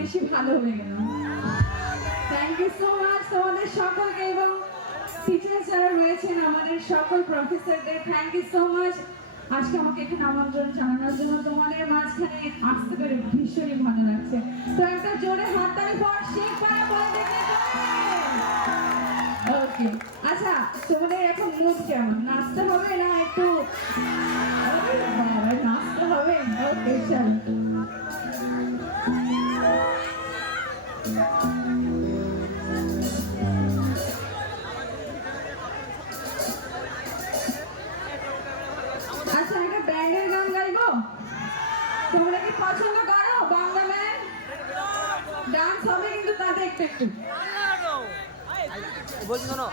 বেশি ভালো হয়ে গেল। থ্যাংক ইউ সো মাচ তোমাদের সকলকে এবং টিচার যারা রয়েছেন আমাদের সকল প্রফেসরদের থ্যাংক ইউ সো মাচ আজকে আমাকে এখানে আমন্ত্রণ জানানোর জন্য। তোমাদের মাঝখানে আসতে পেরে ভীষণই ভালো লাগছে। তো একটা জোরে হাততালি পর শেখ পাড়া বলে দেখে ওকে। আচ্ছা তোমাদের এখন মুড কেমন? নাচতে হবে না একটু নাচতে হবে? ওকে চলো। আচ্ছা একটা ব্যান্ডের গান গাইবো, তোমরা কি পছন্দ করো? বাংলা ব্যান্ড ডান্স হবে কিন্তু তাতে একটু একটু বলছি শোনো